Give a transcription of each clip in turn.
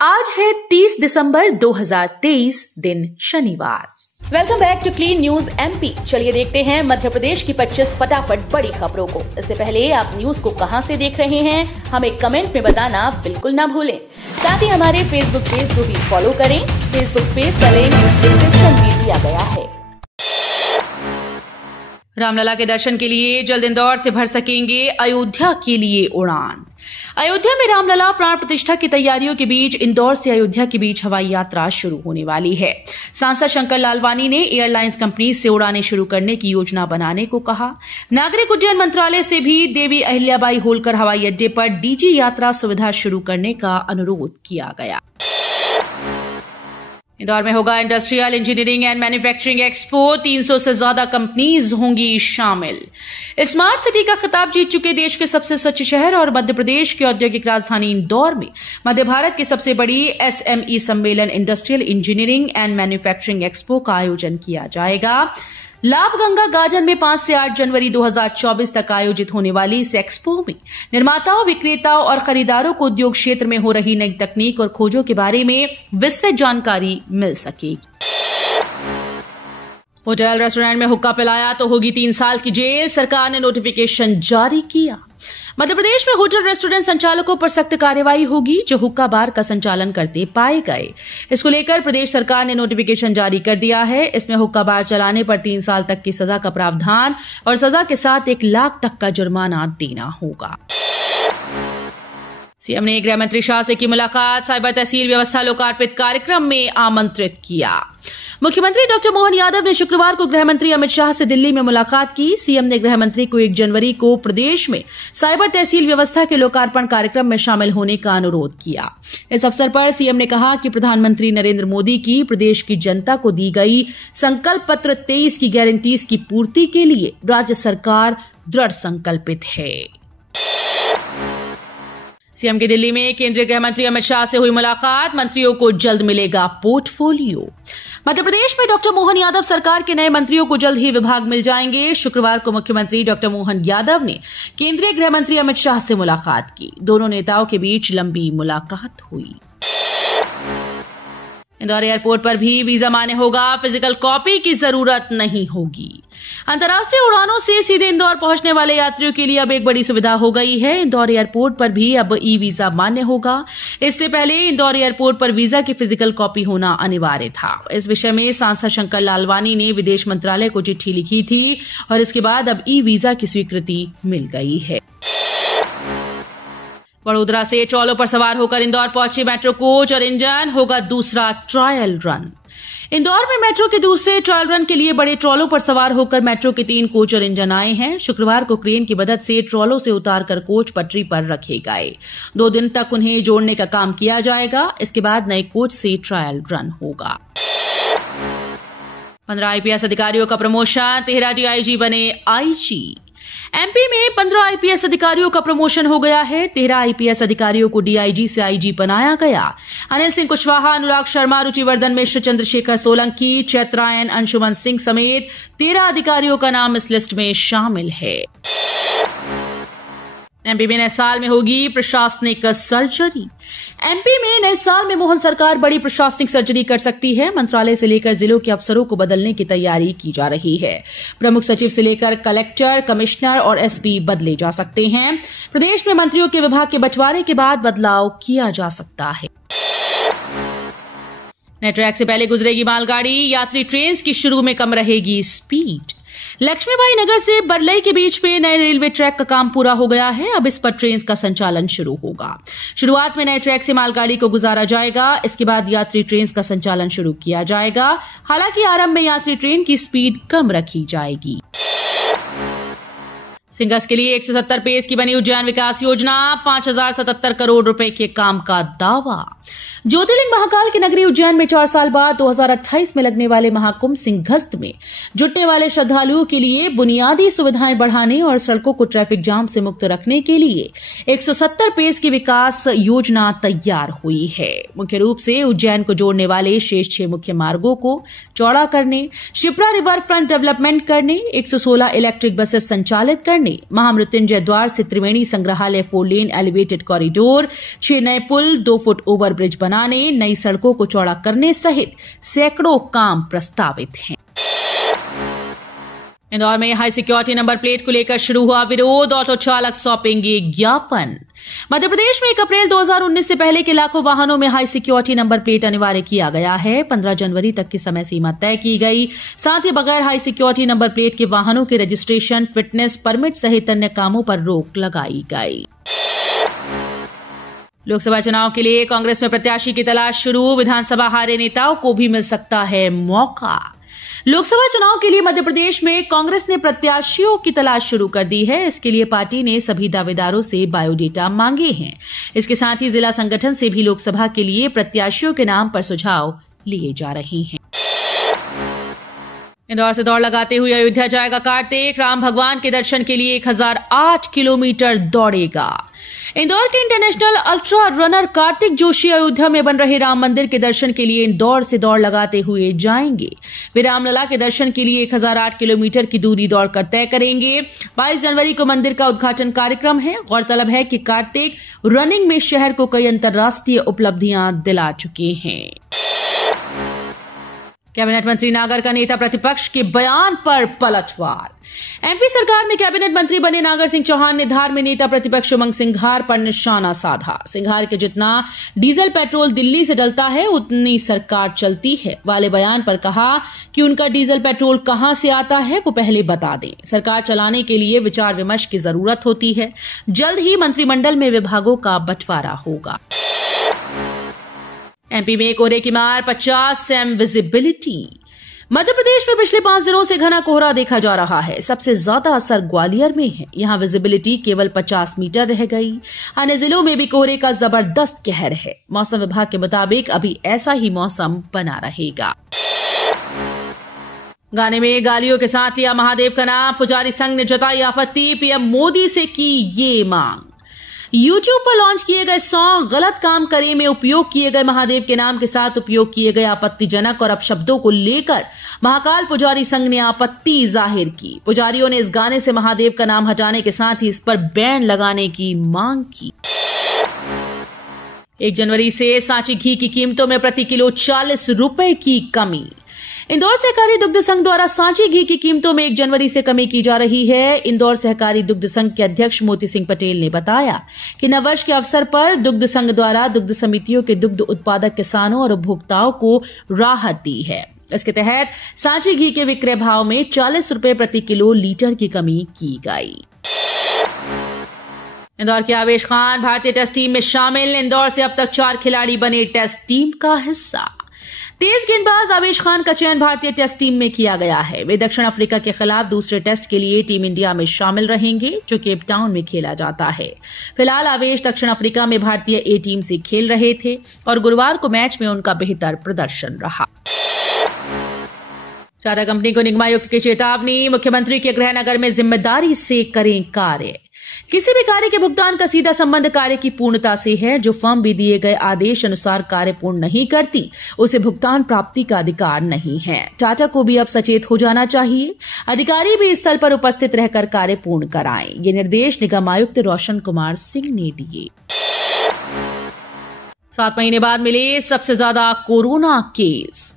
आज है 30 दिसंबर 2023, दिन शनिवार। Welcome back to clean news MP. चलिए देखते हैं मध्य प्रदेश की 25 फटाफट बड़ी खबरों को। इससे पहले आप न्यूज को कहां से देख रहे हैं हमें कमेंट में बताना बिल्कुल ना भूलें। साथ ही हमारे फेसबुक पेज को भी फॉलो करें। फेसबुक पेज का लिंक डिस्क्रिप्शन में दिया गया है। रामलला के दर्शन के लिए जल्द इंदौर से भर सकेंगे अयोध्या के लिए उड़ान। अयोध्या में रामलला प्राण प्रतिष्ठा की तैयारियों के बीच इंदौर से अयोध्या के बीच हवाई यात्रा शुरू होने वाली है। सांसद शंकर लालवानी ने एयरलाइंस कंपनी से उड़ानें शुरू करने की योजना बनाने को कहा। नागरिक उड्डयन मंत्रालय से भी देवी अहिल्याबाई होलकर हवाई अड्डे पर डीजी यात्रा सुविधा शुरू करने का अनुरोध किया गया। इंदौर में होगा industrial engineering and manufacturing expo. 300 से ज्यादा कंपनीज होंगी शामिल। स्मार्ट सिटी का खिताब जीत चुके देश के सबसे स्वच्छ शहर और मध्य प्रदेश की औद्योगिक राजधानी इंदौर में मध्य भारत की सबसे बड़ी एसएमई सम्मेलन industrial engineering and manufacturing expo का आयोजन किया जाएगा। लाभगंगा गार्डन में 5 से 8 जनवरी 2024 तक आयोजित होने वाली इस एक्सपो में निर्माताओं, विक्रेताओं और खरीदारों को उद्योग क्षेत्र में हो रही नई तकनीक और खोजों के बारे में विस्तृत जानकारी मिल सकेगी। होटल रेस्टोरेंट में हुक्का पिलाया तो होगी 3 साल की जेल, सरकार ने नोटिफिकेशन जारी किया। मध्य प्रदेश में होटल रेस्टोरेंट संचालकों पर सख्त कार्रवाई होगी जो हुक्का बार का संचालन करते पाए गए। इसको लेकर प्रदेश सरकार ने नोटिफिकेशन जारी कर दिया है। इसमें हुक्का बार चलाने पर 3 साल तक की सजा का प्रावधान और सजा के साथ 1 लाख तक का जुर्माना देना होगा। सीएम ने गृह मंत्री शाह से की मुलाकात, साइबर तहसील व्यवस्था लोकार्पित कार्यक्रम में आमंत्रित किया। मुख्यमंत्री डॉक्टर मोहन यादव ने शुक्रवार को गृह मंत्री अमित शाह से दिल्ली में मुलाकात की। सीएम ने गृह मंत्री को 1 जनवरी को प्रदेश में साइबर तहसील व्यवस्था के लोकार्पण कार्यक्रम में शामिल होने का अनुरोध किया। इस अवसर पर सीएम ने कहा कि प्रधानमंत्री नरेंद्र मोदी की प्रदेश की जनता को दी गई संकल्प पत्र 23 की गारंटीज की पूर्ति के लिए राज्य सरकार दृढ़ संकल्पित है। सीएम की दिल्ली में केंद्रीय गृह मंत्री अमित शाह से हुई मुलाकात, मंत्रियों को जल्द मिलेगा पोर्टफोलियो। मध्य प्रदेश में डॉक्टर मोहन यादव सरकार के नए मंत्रियों को जल्द ही विभाग मिल जाएंगे। शुक्रवार को मुख्यमंत्री डॉक्टर मोहन यादव ने केंद्रीय गृह मंत्री अमित शाह से मुलाकात की। दोनों नेताओं के बीच लंबी मुलाकात हुई। इंदौर एयरपोर्ट पर भी वीजा मान्य होगा, फिजिकल कॉपी की जरूरत नहीं होगी। अंतर्राष्ट्रीय उड़ानों से सीधे इंदौर पहुंचने वाले यात्रियों के लिए अब एक बड़ी सुविधा हो गई है। इंदौर एयरपोर्ट पर भी अब ई वीजा मान्य होगा। इससे पहले इंदौर एयरपोर्ट पर वीजा की फिजिकल कॉपी होना अनिवार्य था। इस विषय में सांसद शंकर लालवानी ने विदेश मंत्रालय को चिट्ठी लिखी थी और इसके बाद अब ई वीजा की स्वीकृति मिल गई है। वडोदरा से ट्रॉलो पर सवार होकर इंदौर पहुंची मेट्रो कोच और इंजन, होगा दूसरा ट्रायल रन। इंदौर में मेट्रो के दूसरे ट्रायल रन के लिए बड़े ट्रॉलो पर सवार होकर मेट्रो के 3 कोच और इंजन आए हैं। शुक्रवार को क्रेन की मदद से ट्रॉलो से उतारकर कोच पटरी पर रखे गए। 2 दिन तक उन्हें जोड़ने का काम किया जाएगा। इसके बाद नए कोच से ट्रायल रन होगा। 15 आईपीएस अधिकारियों का प्रमोशन, 13 डीआईजी बने आईजी। एमपी में 15 आईपीएस अधिकारियों का प्रमोशन हो गया है। 13 आईपीएस अधिकारियों को डीआईजी से आईजी बनाया गया। अनिल सिंह कुशवाहा, अनुराग शर्मा, रुचिवर्धन मिश्र, चंद्रशेखर सोलंकी, चैत्रायन, अंशुमन सिंह समेत 13 अधिकारियों का नाम इस लिस्ट में शामिल है। एमपी में नए साल में होगी प्रशासनिक सर्जरी। एमपी में नए साल में मोहन सरकार बड़ी प्रशासनिक सर्जरी कर सकती है। मंत्रालय से लेकर जिलों के अफसरों को बदलने की तैयारी की जा रही है। प्रमुख सचिव से लेकर कलेक्टर, कमिश्नर और एसपी बदले जा सकते हैं। प्रदेश में मंत्रियों के विभाग के बंटवारे के बाद बदलाव किया जा सकता है। नए ट्रैक से पहले गुजरेगी मालगाड़ी, यात्री ट्रेन की शुरू में कम रहेगी स्पीड। लक्ष्मीबाई नगर से बरलई के बीच में नए रेलवे ट्रैक का काम पूरा हो गया है। अब इस पर ट्रेन का संचालन शुरू होगा। शुरुआत में नए ट्रैक से मालगाड़ी को गुजारा जाएगा। इसके बाद यात्री ट्रेन का संचालन शुरू किया जाएगा। हालांकि आरंभ में यात्री ट्रेन की स्पीड कम रखी जाएगी। सिंगर्स के लिए 170 पेज की बनी उज्जैन विकास योजना, 5077 करोड़ रुपए के काम का दावा। ज्योतिर्लिंग महाकाल की नगरी उज्जैन में 4 साल बाद 2028 में लगने वाले महाकुंभ सिंहस्थ में जुटने वाले श्रद्धालुओं के लिए बुनियादी सुविधाएं बढ़ाने और सड़कों को ट्रैफिक जाम से मुक्त रखने के लिए 170 पेज की विकास योजना तैयार हुई है। मुख्य रूप से उज्जैन को जोड़ने वाले शेष 6 मुख्य मार्गों को चौड़ा करने, शिप्रा रिवर फ्रंट डेवलपमेंट करने, 116 इलेक्ट्रिक बसेस संचालित करने, ने महामृत्युंजय द्वार से त्रिवेणी संग्रहालय 4 लेन एलिवेटेड कॉरिडोर, 6 नए पुल, 2 फुट ओवरब्रिज बनाने, नई सड़कों को चौड़ा करने सहित सैकड़ों काम प्रस्तावित हैं। इंदौर में हाई सिक्योरिटी नंबर प्लेट को लेकर शुरू हुआ विरोध, ऑटो चालक सौंपेंगे ज्ञापन। मध्य प्रदेश में 1 अप्रैल 2019 से पहले के लाखों वाहनों में हाई सिक्योरिटी नंबर प्लेट अनिवार्य किया गया है। 15 जनवरी तक की समय सीमा तय की गई। साथ ही बगैर हाई सिक्योरिटी नंबर प्लेट के वाहनों के रजिस्ट्रेशन, फिटनेस, परमिट सहित अन्य कामों पर रोक लगाई गई। लोकसभा चुनाव के लिए कांग्रेस में प्रत्याशी की तलाश शुरू, विधानसभा हारे नेताओं को भी मिल सकता है मौका। लोकसभा चुनाव के लिए मध्य प्रदेश में कांग्रेस ने प्रत्याशियों की तलाश शुरू कर दी है। इसके लिए पार्टी ने सभी दावेदारों से बायोडेटा मांगे हैं। इसके साथ ही जिला संगठन से भी लोकसभा के लिए प्रत्याशियों के नाम पर सुझाव लिए जा रहे हैं। इंदौर से दौड़ लगाते हुए अयोध्या जाएगा कार्तिक, राम भगवान के दर्शन के लिए 1008 किलोमीटर दौड़ेगा। इंदौर के international ultra runner Kartik Joshi Ayodhya में बन रहे राम मंदिर के दर्शन के लिए इंदौर से दौड़ लगाते हुए जाएंगे। वे रामलला के दर्शन के लिए 1008 किलोमीटर की दूरी दौड़कर तय करेंगे। 22 जनवरी को मंदिर का उद्घाटन कार्यक्रम है। गौरतलब है कि कार्तिक रनिंग में शहर को कई अंतर्राष्ट्रीय उपलब्धियां दिला चुके हैं। कैबिनेट मंत्री नागर का नेता प्रतिपक्ष के बयान पर पलटवार। एमपी सरकार में कैबिनेट मंत्री बने नागर सिंह चौहान ने धार में नेता प्रतिपक्ष उमंग सिंघार पर निशाना साधा। सिंघार के जितना डीजल पेट्रोल दिल्ली से डलता है उतनी सरकार चलती है वाले बयान पर कहा कि उनका डीजल पेट्रोल कहां से आता है वो पहले बता दें। सरकार चलाने के लिए विचार विमर्श की जरूरत होती है। जल्द ही मंत्रिमंडल में विभागों का बंटवारा होगा। एमपी में कोहरे की मार, 50 सेम विजिबिलिटी। मध्य प्रदेश में पिछले 5 दिनों से घना कोहरा देखा जा रहा है। सबसे ज्यादा असर ग्वालियर में है। यहां विजिबिलिटी केवल 50 मीटर रह गई। अन्य जिलों में भी कोहरे का जबरदस्त कहर है। मौसम विभाग के मुताबिक अभी ऐसा ही मौसम बना रहेगा। गाने में गालियों के साथ लिया महादेव का नाम, पुजारी संघ ने जताई आपत्ति, पीएम मोदी से की ये मांग। यूट्यूब पर लॉन्च किए गए सॉन्ग गलत काम करे में उपयोग किए गए महादेव के नाम के साथ उपयोग किए गए आपत्तिजनक और अपशब्दों को लेकर महाकाल पुजारी संघ ने आपत्ति जाहिर की। पुजारियों ने इस गाने से महादेव का नाम हटाने के साथ ही इस पर बैन लगाने की मांग की। 1 जनवरी से सांची घी की कीमतों में प्रति किलो 40 रुपए की कमी। इंदौर सहकारी दुग्ध संघ द्वारा सांची घी की कीमतों में 1 जनवरी से कमी की जा रही है। इंदौर सहकारी दुग्ध संघ के अध्यक्ष मोती सिंह पटेल ने बताया कि नववर्ष के अवसर पर दुग्ध संघ द्वारा दुग्ध समितियों के दुग्ध उत्पादक किसानों और उपभोक्ताओं को राहत दी है। इसके तहत सांची घी के विक्रय भाव में 40 रुपए प्रति किलो लीटर की कमी की गई। इंदौर के आवेश खान भारतीय टेस्ट टीम में शामिल। इंदौर से अब तक 4 खिलाड़ी बने टेस्ट टीम का हिस्सा। तेज गेंदबाज आवेश खान का चयन भारतीय टेस्ट टीम में किया गया है। वे दक्षिण अफ्रीका के खिलाफ दूसरे टेस्ट के लिए टीम इंडिया में शामिल रहेंगे जो केप टाउन में खेला जाता है। फिलहाल आवेश दक्षिण अफ्रीका में भारतीय ए टीम से खेल रहे थे और गुरुवार को मैच में उनका बेहतर प्रदर्शन रहा। टाटा कंपनी को निगमायुक्त की चेतावनी, मुख्यमंत्री के गृहनगर में जिम्मेदारी से करें कार्य। किसी भी कार्य के भुगतान का सीधा संबंध कार्य की पूर्णता से है। जो फर्म भी दिए गए आदेश अनुसार कार्य पूर्ण नहीं करती उसे भुगतान प्राप्ति का अधिकार नहीं है। टाटा को भी अब सचेत हो जाना चाहिए। अधिकारी भी स्थल पर उपस्थित रहकर कार्य पूर्ण कराएं। ये निर्देश निगम आयुक्त रोशन कुमार सिंह ने दिए। 7 महीने बाद मिले सबसे ज्यादा कोरोना केस।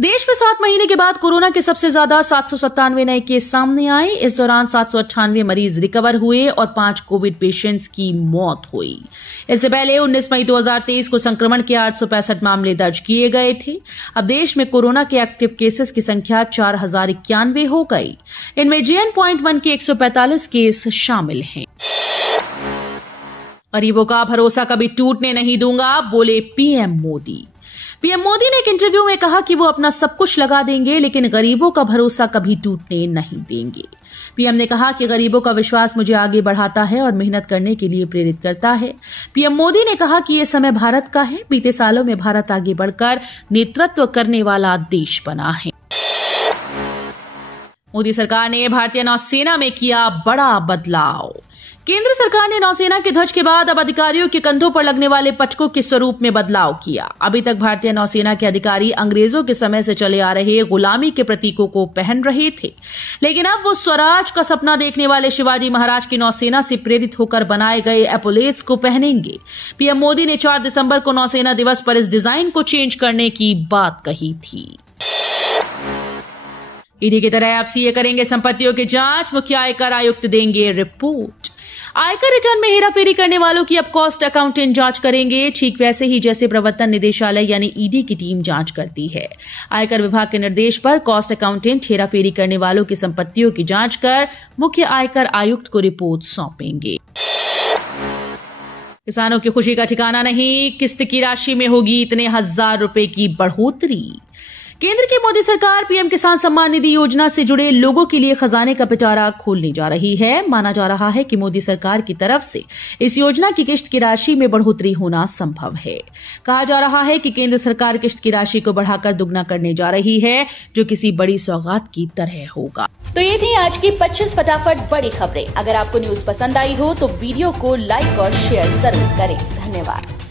देश में 7 महीने के बाद कोरोना के सबसे ज्यादा 797 नए केस सामने आए। इस दौरान 798 मरीज रिकवर हुए और 5 कोविड पेशेंट्स की मौत हुई। इससे पहले 19 मई 2023 को संक्रमण के 865 मामले दर्ज किए गए थे। अब देश में कोरोना के एक्टिव केसेस की संख्या 4091 हो गई। इनमें JN.1 के 145 केस शामिल हैं। गरीबों का भरोसा कभी टूटने नहीं दूंगा, बोले पीएम मोदी। पीएम मोदी ने एक इंटरव्यू में कहा कि वो अपना सब कुछ लगा देंगे लेकिन गरीबों का भरोसा कभी टूटने नहीं देंगे। पीएम ने कहा कि गरीबों का विश्वास मुझे आगे बढ़ाता है और मेहनत करने के लिए प्रेरित करता है। पीएम मोदी ने कहा कि ये समय भारत का है। बीते सालों में भारत आगे बढ़कर नेतृत्व करने वाला देश बना है। मोदी सरकार ने भारतीय नौसेना में किया बड़ा बदलाव। केंद्र सरकार ने नौसेना के ध्वज के बाद अब अधिकारियों के कंधों पर लगने वाले पटकों के स्वरूप में बदलाव किया। अभी तक भारतीय नौसेना के अधिकारी अंग्रेजों के समय से चले आ रहे गुलामी के प्रतीकों को पहन रहे थे, लेकिन अब वो स्वराज का सपना देखने वाले शिवाजी महाराज की नौसेना से प्रेरित होकर बनाए गए एपोलेट्स को पहनेंगे। पीएम मोदी ने 4 दिसंबर को नौसेना दिवस पर इस डिजाइन को चेंज करने की बात कही थी। ईडी की तरह अब सीए करेंगे संपत्तियों की जांच, मुख्य आयकर आयुक्त देंगे रिपोर्ट। आयकर रिटर्न में हेराफेरी करने वालों की अब कॉस्ट अकाउंटेंट जांच करेंगे, ठीक वैसे ही जैसे प्रवर्तन निदेशालय यानी ईडी की टीम जांच करती है। आयकर विभाग के निर्देश पर कॉस्ट अकाउंटेंट हेराफेरी करने वालों की संपत्तियों की जांच कर मुख्य आयकर आयुक्त को रिपोर्ट सौंपेंगे। किसानों की खुशी का ठिकाना नहीं, किस्त की राशि में होगी इतने 1000 रुपए की बढ़ोतरी। केंद्र की मोदी सरकार पीएम किसान सम्मान निधि योजना से जुड़े लोगों के लिए खजाने का पिटारा खोलने जा रही है। माना जा रहा है कि मोदी सरकार की तरफ से इस योजना की किश्त की राशि में बढ़ोतरी होना संभव है। कहा जा रहा है कि केंद्र सरकार किश्त की राशि को बढ़ाकर दुगना करने जा रही है, जो किसी बड़ी सौगात की तरह होगा। तो ये थी आज की 25 फटाफट बड़ी खबरें। अगर आपको न्यूज पसंद आई हो तो वीडियो को लाइक और शेयर जरूर करें। धन्यवाद।